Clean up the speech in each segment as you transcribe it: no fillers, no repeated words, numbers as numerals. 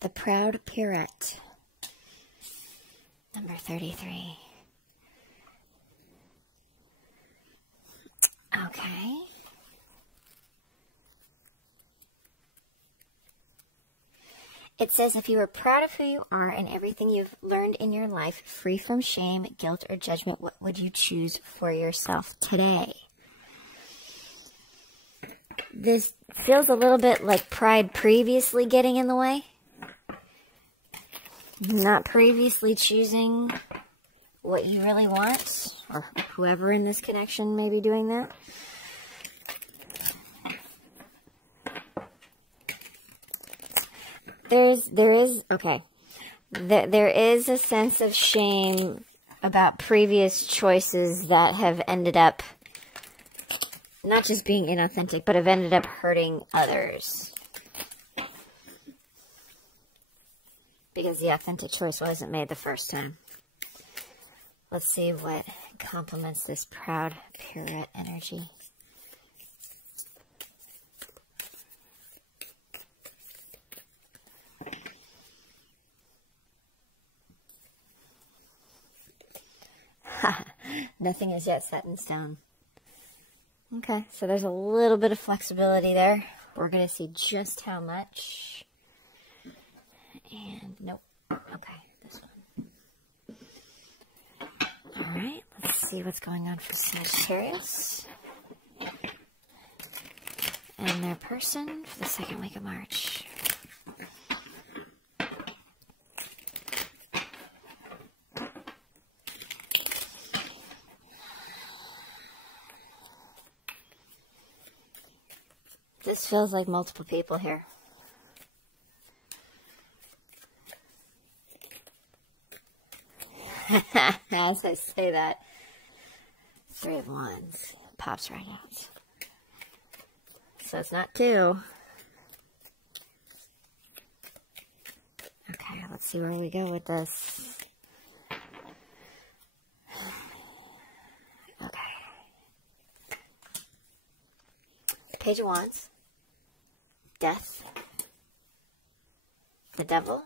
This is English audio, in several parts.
The Proud Pirate. Number 33. Okay. It says, if you are proud of who you are and everything you've learned in your life, free from shame, guilt, or judgment, what would you choose for yourself today? This feels a little bit like pride previously getting in the way. Not previously choosing what you really want, or whoever in this connection may be doing that. There is a sense of shame about previous choices that have ended up not just being inauthentic, but have ended up hurting others. Because the authentic choice wasn't made the first time. Let's see what complements this Proud Pirate energy. Nothing is yet set in stone. Okay, so there's a little bit of flexibility there. We're going to see just how much. And nope. Okay, this one. Alright, let's see what's going on for Sagittarius and their person for the second week of March. This feels like multiple people here. As I say that, 3 of Wands pops right out. So it's not 2. Okay, let's see where we go with this. Okay. Page of Wands. Death. The Devil.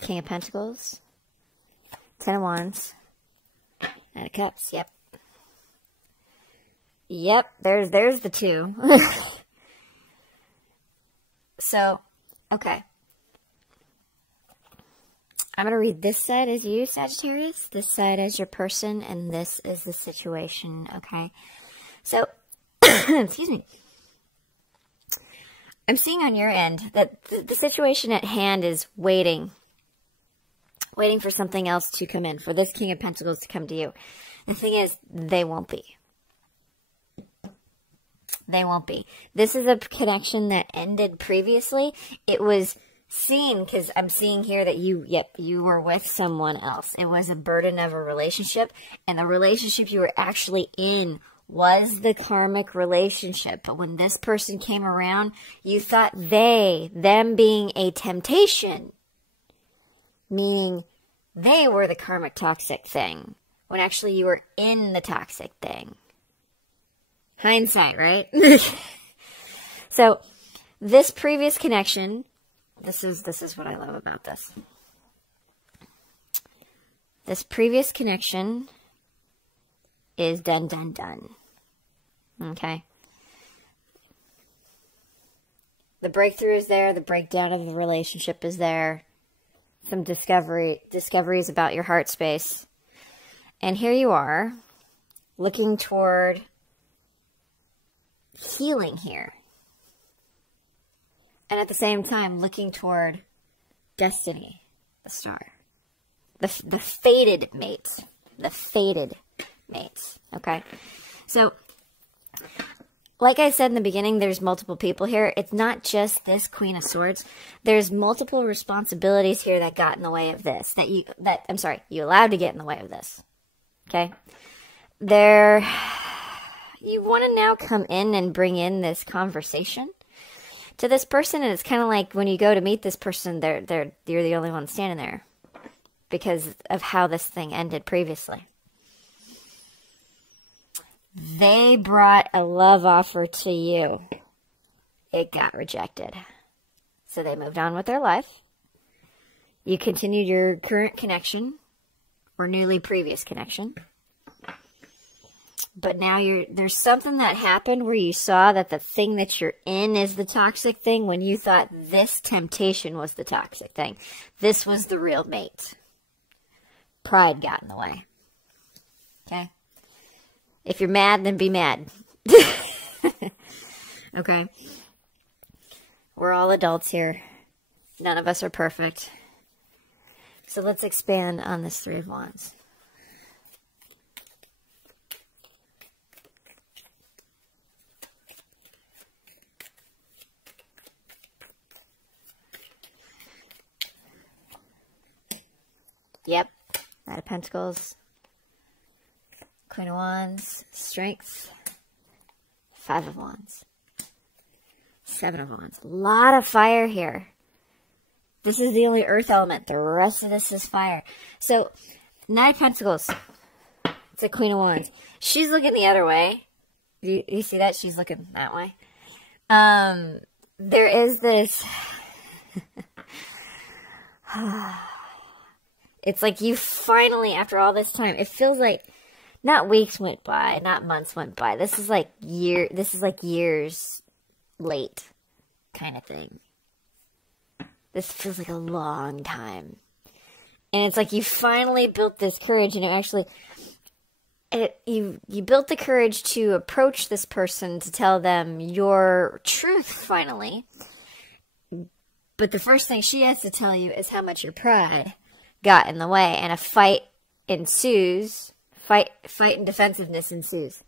King of Pentacles. 10 of Wands. Knight of Cups. Yep. Yep. There's the 2. So, okay. I'm going to read this side as you, Sagittarius. This side as your person. And this is the situation. Okay. So, excuse me. I'm seeing on your end that the situation at hand is waiting for something else to come in, for this King of Pentacles to come to you. The thing is, they won't be. They won't be. This is a connection that ended previously. It was seen, because I'm seeing here that you were with someone else. It was a burden of a relationship, and the relationship you were actually in was the karmic relationship. But when this person came around, you thought them being a temptation, meaning they were the karmic toxic thing, when actually you were in the toxic thing. Hindsight, right? So, this previous connection, this is what I love about this. This previous connection is done. Okay? The breakthrough is there. The breakdown of the relationship is there. Some discoveries about your heart space. And here you are, looking toward healing here. And at the same time, looking toward destiny, the star. The fated mate. The fated mates. Okay? So, like I said in the beginning, there's multiple people here. It's not just this Queen of Swords. There's multiple responsibilities here that got in the way of this. You allowed to get in the way of this. Okay? You want to now come in and bring in this conversation to this person, and it's kind of like when you go to meet this person, you're the only one standing there because of how this thing ended previously. They brought a love offer to you. It got rejected. So they moved on with their life. You continued your current connection or newly previous connection. But now there's something that happened where you saw that the thing that you're in is the toxic thing when you thought this temptation was the toxic thing. This was the real mate. Pride got in the way. Okay? If you're mad, then be mad. Okay? We're all adults here. None of us are perfect. So let's expand on this Three of Wands. Yep. Knight of Pentacles. Queen of Wands. Strength. Five of Wands. Seven of Wands. A lot of fire here. This is the only earth element. The rest of this is fire. So, Knight of Pentacles. It's a Queen of Wands. She's looking the other way. You see that? She's looking that way. There is this... It's like you finally, after all this time, it feels like not weeks went by, not months went by. This is like years late kind of thing. This feels like a long time. And it's like you finally built this courage, and you built the courage to approach this person to tell them your truth finally. But the first thing she has to tell you is how much your pride got in the way, and a fight ensues. Fight and defensiveness ensues.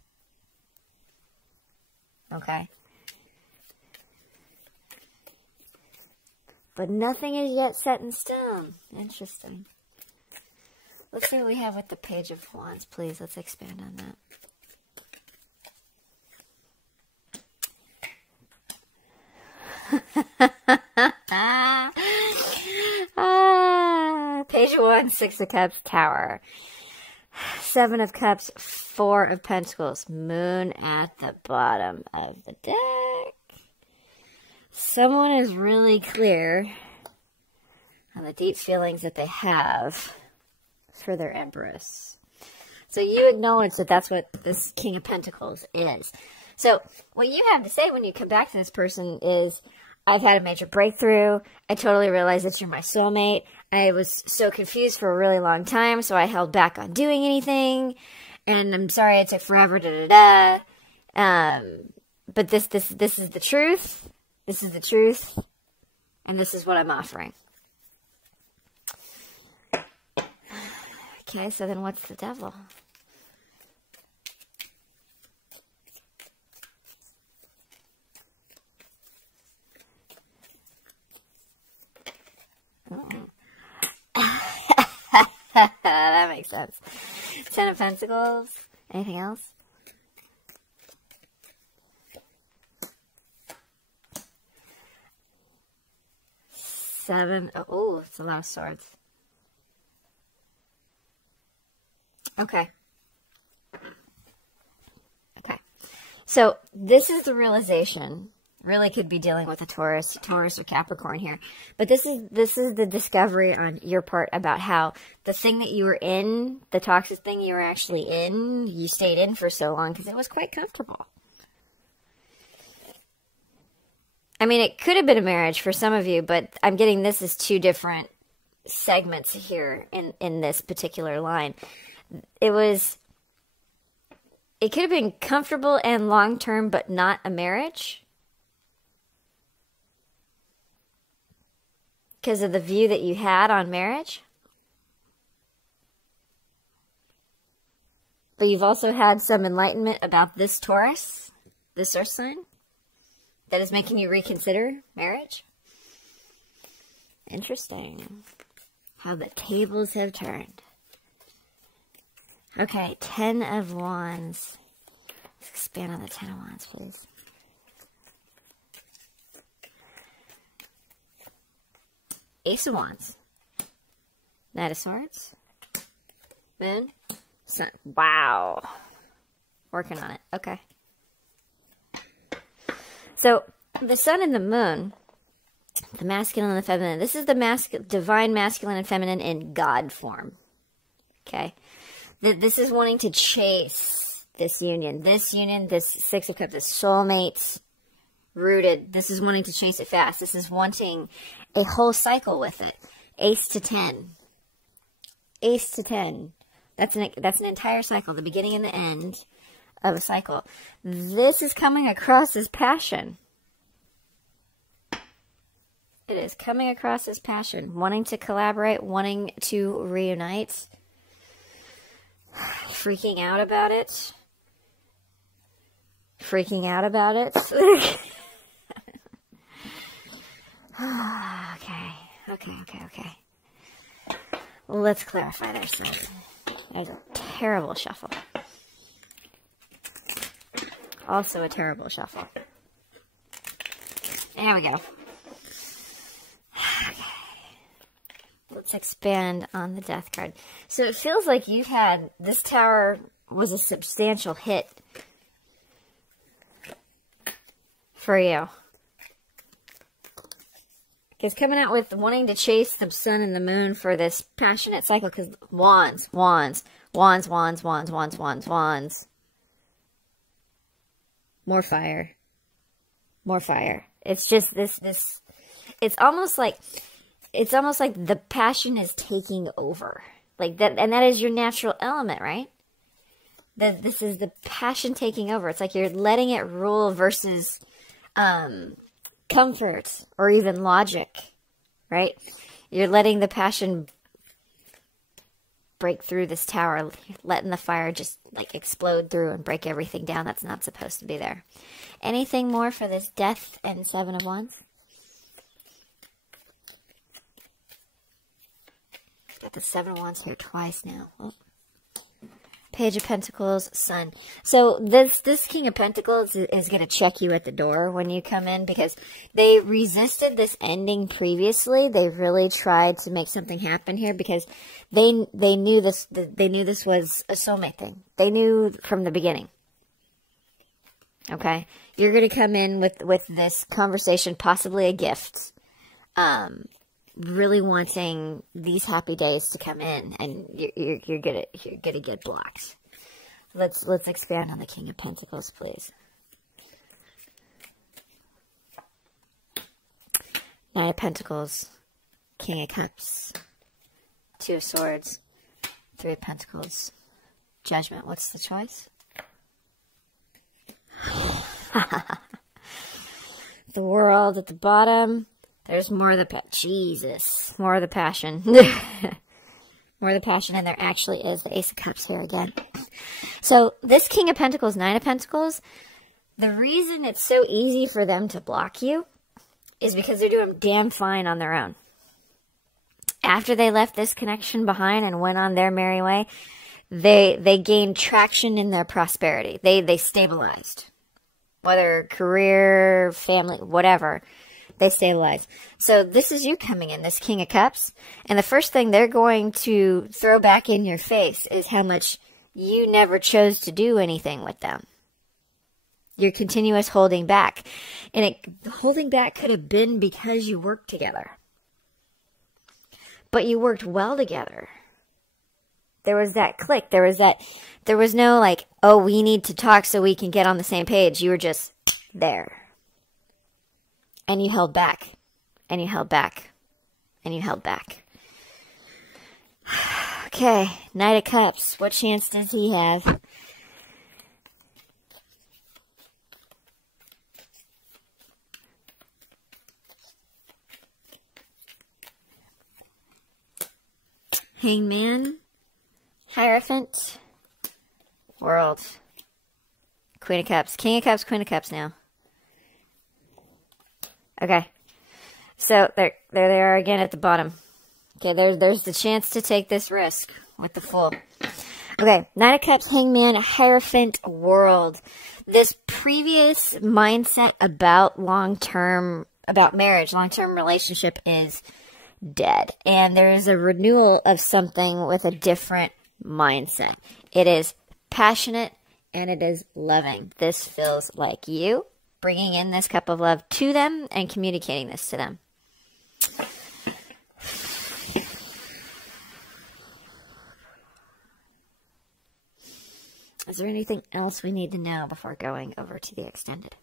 Okay? But nothing is yet set in stone. Interesting. Let's see what we have with the Page of Wands, please. Let's expand on that. Page of Wands, Six of Cups, Tower. Seven of Cups, Four of Pentacles. Moon at the bottom of the deck. Someone is really clear on the deep feelings that they have for their Empress. So you acknowledge that that's what this King of Pentacles is. So what you have to say when you come back to this person is, I've had a major breakthrough. I totally realize that you're my soulmate. I was so confused for a really long time, so I held back on doing anything. And I'm sorry it took forever, but this is the truth. This is the truth. And this is what I'm offering. Okay, so then what's the Devil? That makes sense. Ten of Pentacles. Anything else? Seven. Oh, it's a lot of swords. Okay. Okay. So this is the realization. Really could be dealing with a Taurus or Capricorn here. But this is the discovery on your part about how the thing that you were in, the toxic thing you were actually in, you stayed in for so long because it was quite comfortable. I mean, it could have been a marriage for some of you, but I'm getting this as two different segments here in this particular line. It could have been comfortable and long-term, but not a marriage. Because of the view that you had on marriage. But you've also had some enlightenment about this Taurus, this earth sign, that is making you reconsider marriage. Interesting. How the tables have turned. Okay, Ten of Wands. Let's expand on the Ten of Wands, please. Ace of Wands. Knight of Swords. Moon. Sun. Wow. Working on it. Okay. So, the Sun and the Moon The masculine and the feminine. This is the divine masculine and feminine in God form. Okay. This is wanting to chase this union. This union, this Six of Cups, this soulmate rooted. This is wanting to chase it fast. This is wanting a whole cycle with it. Ace to 10. Ace to 10. That's an entire cycle, the beginning and the end of a cycle. This is coming across as passion. It is coming across as passion. Wanting to collaborate, wanting to reunite. Freaking out about it. Freaking out about it. Okay. Let's clarify their side. There's a terrible shuffle. Also a terrible shuffle. There we go. Okay. Let's expand on the Death card. So it feels like you've had, this Tower was a substantial hit for you. Because coming out with wanting to chase the sun and the moon for this passionate cycle, because wands. More fire. More fire. It's just this, it's almost like the passion is taking over. Like that, and that is your natural element, right? That this is the passion taking over. It's like you're letting it rule versus, comfort or even logic, right? You're letting the passion break through this tower, letting the fire just like explode through and break everything down that's not supposed to be there. Anything more for this Death and Seven of Wands? Got the Seven of Wands here twice now. Oh. Page of Pentacles, Sun. So this King of Pentacles is going to check you at the door when you come in, because they resisted this ending previously. They really tried to make something happen here because they knew this was a soulmate thing. They knew from the beginning. Okay, you're going to come in with this conversation, possibly a gift. Really wanting these happy days to come in, and you're gonna get blocked. Let's expand on the King of Pentacles, please. Knight of Pentacles, King of Cups, Two of Swords, Three of Pentacles, Judgment. What's the choice? The World at the bottom. There's more of the Jesus, more of the passion. More of the passion, and there actually is the Ace of Cups here again. So this King of Pentacles, Nine of Pentacles, the reason it's so easy for them to block you is because they're doing damn fine on their own. After they left this connection behind and went on their merry way, they gained traction in their prosperity. They stabilized. Whether career, family, whatever. They stabilize. So this is you coming in, this King of Cups. And the first thing they're going to throw back in your face is how much you never chose to do anything with them. Your continuous holding back. And holding back could have been because you worked together. But you worked well together. There was that click. There was no like, oh, we need to talk so we can get on the same page. You were just there. And you held back, and you held back, and you held back. Okay, Knight of Cups. What chance does he have? Hangman, Hierophant, World, Queen of Cups. King of Cups, Queen of Cups now. Okay, so there they are again at the bottom. Okay, there's the chance to take this risk with the Fool. Okay, Knight of Cups, Hangman, Hierophant, World. This previous mindset about about marriage, long-term relationship is dead. And there is a renewal of something with a different mindset. It is passionate and it is loving. This feels like you bringing in this cup of love to them and communicating this to them. Is there anything else we need to know before going over to the extended?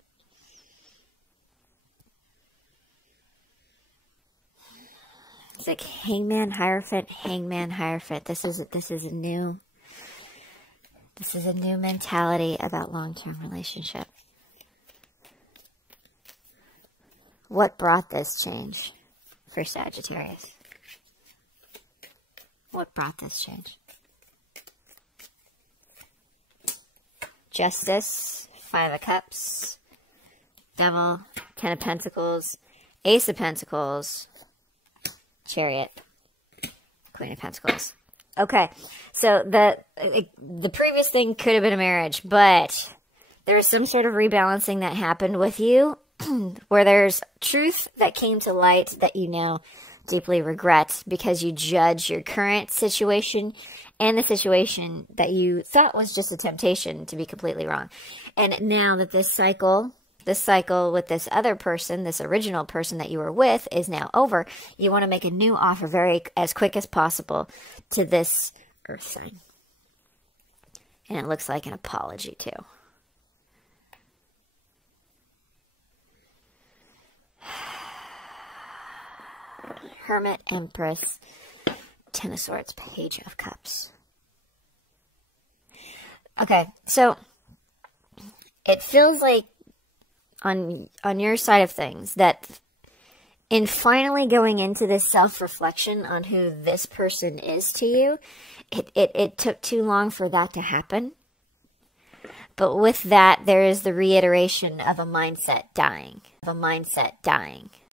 It's like Hangman, Hierophant, Hangman, Hierophant. This is a new mentality about long-term relationship. What brought this change for Sagittarius? What brought this change? Justice, Five of Cups, Devil, Ten of Pentacles, Ace of Pentacles, Chariot, Queen of Pentacles. Okay, so the previous thing could have been a marriage, but there was some sort of rebalancing that happened with you where there's truth that came to light that you now deeply regret because you judge your current situation and the situation that you thought was just a temptation to be completely wrong. And now that this cycle with this other person, this original person that you were with, is now over, you want to make a new offer as quick as possible to this earth sign. And it looks like an apology too. Hermit, Empress, Ten of Swords, Page of Cups. Okay, so it feels like on your side of things that in finally going into this self-reflection on who this person is to you, it took too long for that to happen. But with that, there is the reiteration of a mindset dying.